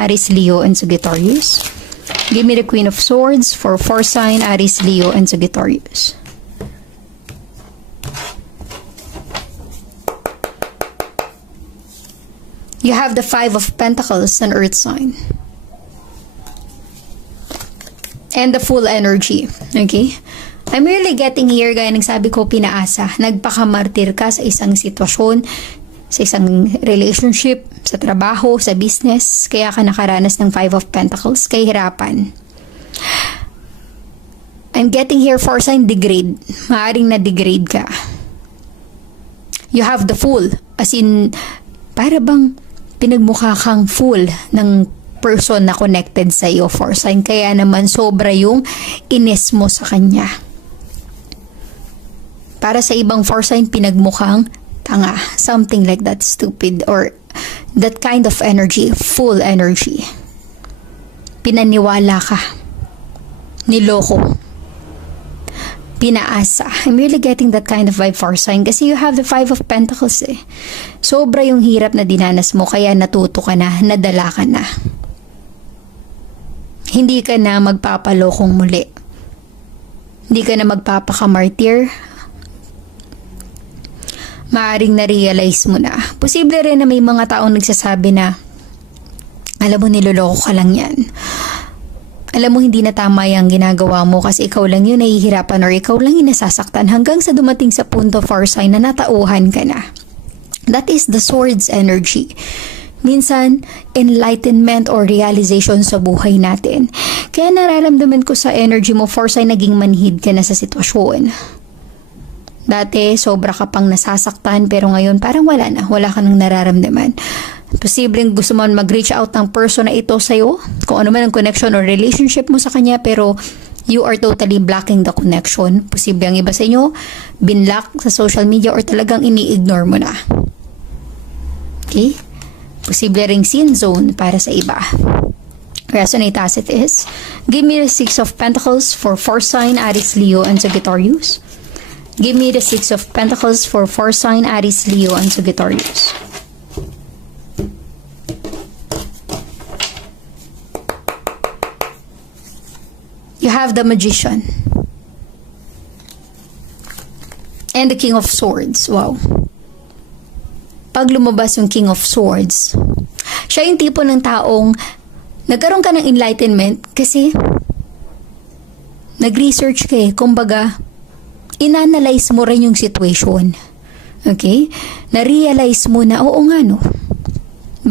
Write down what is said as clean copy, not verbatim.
Aries, Leo, and Sagittarius. Give me the Queen of Swords for 4 sign Aries, Leo, and Sagittarius. You have the 5 of Pentacles, an earth sign. And the full energy. Okay? I'm really getting here, gaya ng sabi ko, pinaasa. Nagpakamartir ka sa isang sitwasyon, sa isang relationship, sa trabaho, sa business. Kaya ka nakaranas ng 5 of Pentacles, kahirapan. I'm getting here for sign degrade. Maaring na-degrade ka. You have the Fool. As in, para bang pinagmukha kang fool ng person na connected sa iyo for sign. Kaya naman sobra yung ines mo sa kanya. Para sa ibang for sign, pinagmukhang tanga. Something like that, stupid. Or that kind of energy, full energy. Pinaniwala ka. Niloko. Pinaasa. I'm really getting that kind of vibe for sign kasi you have the 5 of Pentacles eh. Sobra yung hirap na dinanas mo kaya natuto ka na, nadala ka na. Hindi ka na magpapalokong muli. Hindi ka na magpapakamartir. Maaring na-realize mo na. Posible rin na may mga taong nagsasabi na, alam mo, niloloko ka lang yan. Alam mo, hindi na tama yung ginagawa mo kasi ikaw lang yung nahihirapan or ikaw lang yung nasasaktan hanggang sa dumating sa punto for sign na natauhan ka na. That is the Swords energy. Minsan, enlightenment or realization sa buhay natin. Kaya nararamdaman ko sa energy mo, for sign naging manhid ka na sa sitwasyon. Dati, sobra ka pang nasasaktan pero ngayon parang wala na. Wala ka nang nararamdaman. Posibleng gusto mo mag-reach out ng person na ito sa'yo. Kung ano man ang connection or relationship mo sa kanya pero you are totally blocking the connection. Posible ang iba sa inyo, binlock sa social media or talagang ini-ignore mo na. Okay? Posible ring sin zone para sa iba. Resonate as it is. Give me the 6 of Pentacles for 4 sign Aries, Leo, and Sagittarius. Give me the 6 of Pentacles for 4 sign Aries, Leo, and Sagittarius. You have the Magician. And the King of Swords. Wow. Pag lumabas yung King of Swords, siya yung tipo ng taong nagkaroon ka ng enlightenment kasi nag-research ka eh. Kumbaga, inanalyze mo rin yung situation. Okay? Na-realize mo na, oo nga no,